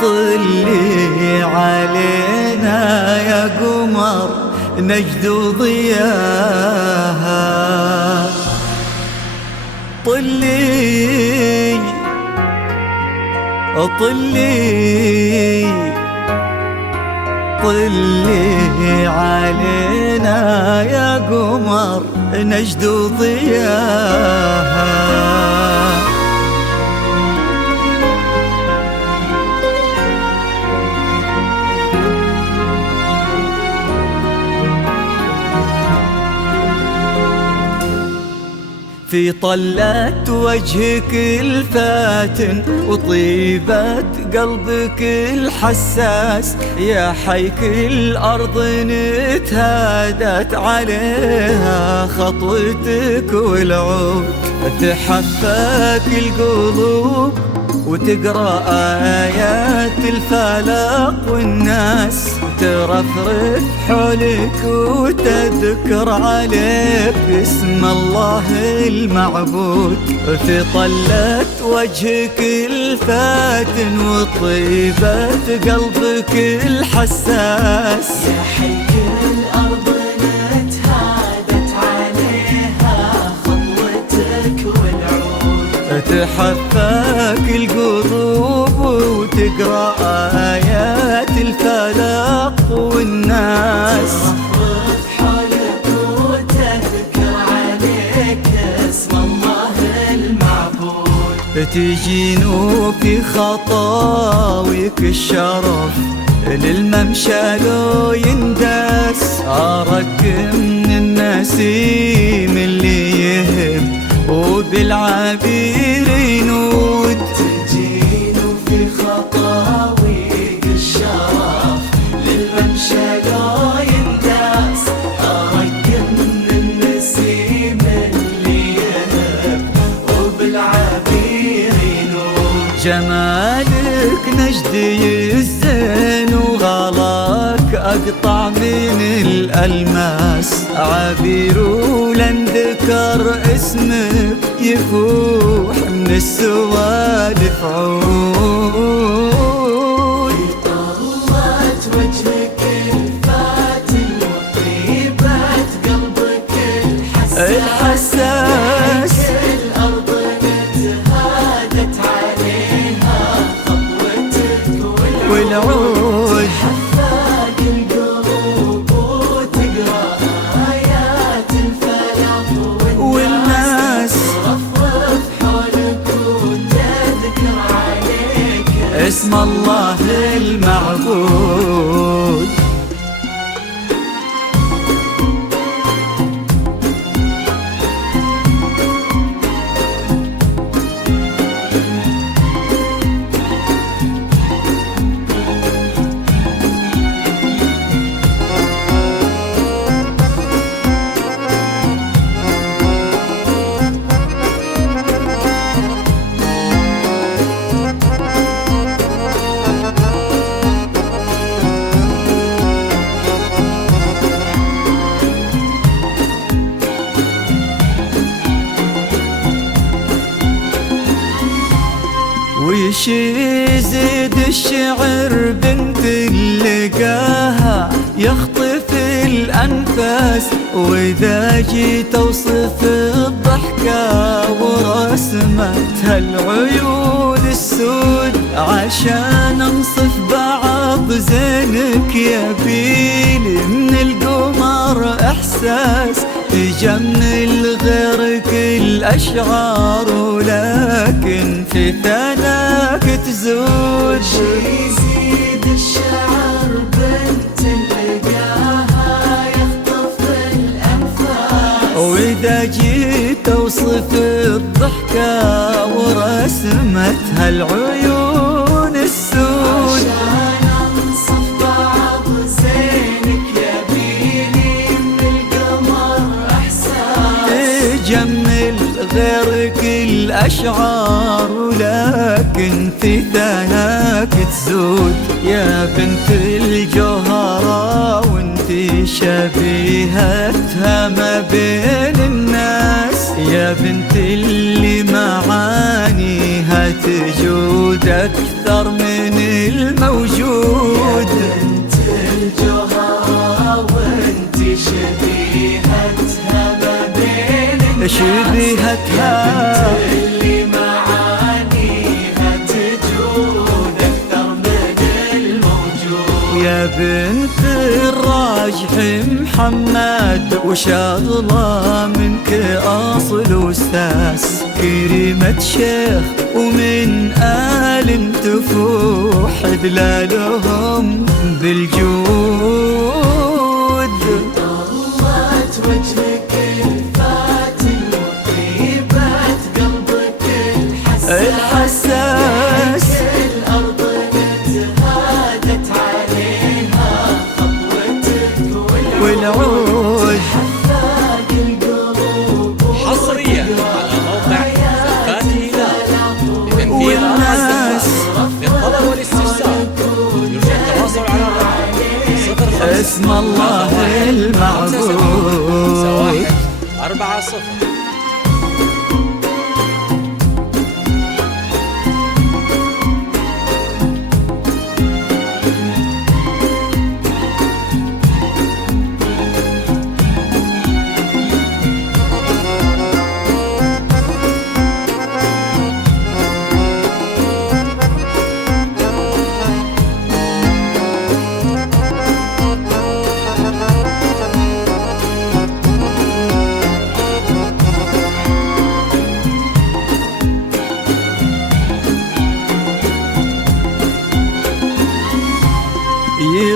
طلي علينا يا قمر نجد ضياها، طلي طلي طلي علينا يا قمر نجد ضياها. في طلة وجهك الفاتن وطيبة قلبك الحساس، يا حيك الأرض نتهادت عليها خطوتك والعود، تحفاك القلوب وتقرأ آيات الفلق والناس، ترفرف حولك وتذكر عليك اسم الله المعبود. في طلة وجهك الفاتن وطيبة قلبك الحساس، يا حيك الأرض نتهادت عليها خطوتك والعود، تحفاك القلوب وتقرأ آيات الفلق والناس، ترفرف حولك وتذكر عليك اسم الله المعبود. تجين في خطاويك الشرف للممشى لو ينداس، أرق من النسيم اللي يهب وبالعبير ينود. تجين في خطاويك الشرف للممشى لو ينداس، أرق من النسيم اللي يهب وبالعبير ينود. جمالك نجدي الزين وغلاك أقطع من الألماس، عبير ولن ذكر اسمك يفوح من السوالف عود. في طلة وجهك الفاتن وطيبة قلبك الحساس، الحساس الأرض نتهادت عليها خطوتك والعود، تحفاك القلوب وتقرأ آيات الفلق والناس ترفرف حولك وتذكر عليك اسم الله المعبود. وش يزيد الشعر بنت لقاها يخطف الأنفاس، وإذا جيت أوصف الضحكة ورسمتها العيون السود، عشان أنصف بعض زينك يبيلي من القمر إحساس، تجمل غيرك الأشعار ولكن في ثناك تزود. يزيد الشعر بنت لقاها يخطف الأنفاس، وإذا جيت أوصف الضحكة ورسمتها العيون السود، عشان أنصف بعض زينك يبيلي من القمر إحساس، تجمل غيرك الأشعار ولكن في ثناك تزود. يا بنت الجوهرة وانتي شبيهتها ما بين الناس، يا بنت اللي معانيها تجود أكثر من الموجود. بنت الجوهرة وانت شبيهتها ما بين الناس، شبيهتها اللي معانيها تجود أكثر من الموجود. يا بنت الراجح محمد وشاغلة منك أصل وساس، كريمة شيخ ومن آل تفوح دلالهم بالجود. طلت وجهك الفاتن وطيبت قلبك الحساس، الأرض نتهادت عليها خطوتك والعود. حفاق القلوب حصريا على موقع زفات هلال لتنفيذ والناس للطلب والاستفسار يرجى التواصل على الرقم 05 اسم الله المعبود 40.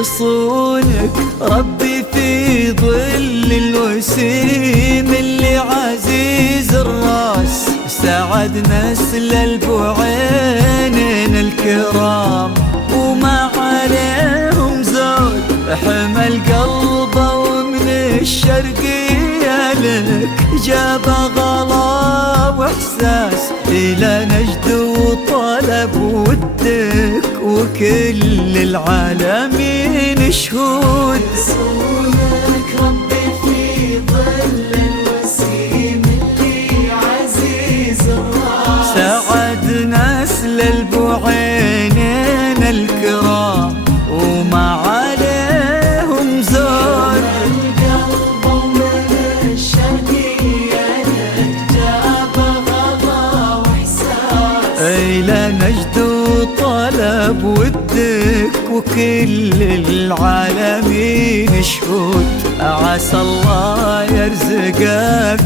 يصونك ربي في ظل الوسيم اللي عزيز الراس، سعد نسل البعينين الكرام وما عليهم زود، حمل قلبه ومن الشرقية لك جاب غلا واحساس، الى نجد وطلب ودك وكل العالمين شهود. يصونك ربي في ظل الوسيم اللي عزيز الراس، سعد نسل البعينين الكرام وما عليهم زود، القلب ومن الشرقية لك جاب غلا واحساس، إلى نجد وطلب ودك وكل العالمين شهود. عسى الله يرزق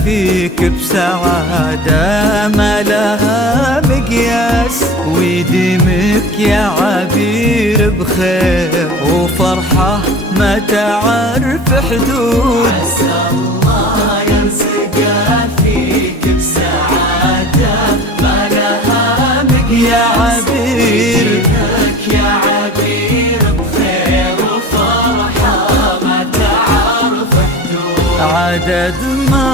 فيك بسعادة ما لها مقياس، ويديمك يا عبير بخير وفرحة ما تعرف حدود. عسى الله يرزق فيك بسعادة ما لها مقياس، يا عبير يا عبير بخير وفرحة ما تعرف حدود. عدد ما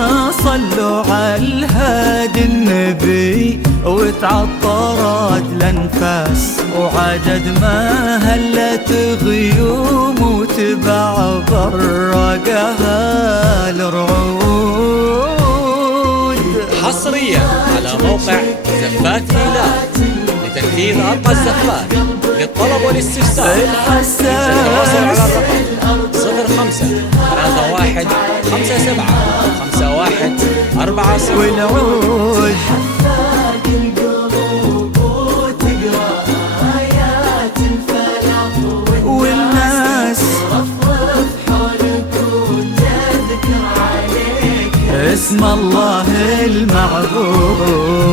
صلوا على الهادي النبي وتعطرت الانفاس، وعدد ما هلت غيوم وتبع برقها الرعود. حصريا على موقع زفات هلال لتنفيذ أرقى الزفات للطلب والاستفسار التواصل على الرقم 05 31 57 51 40. والعود حفاق القلوب وتقرأ آيات الفلاح والناس رفرف حولك وتذكر عليك اسم الله المعبود.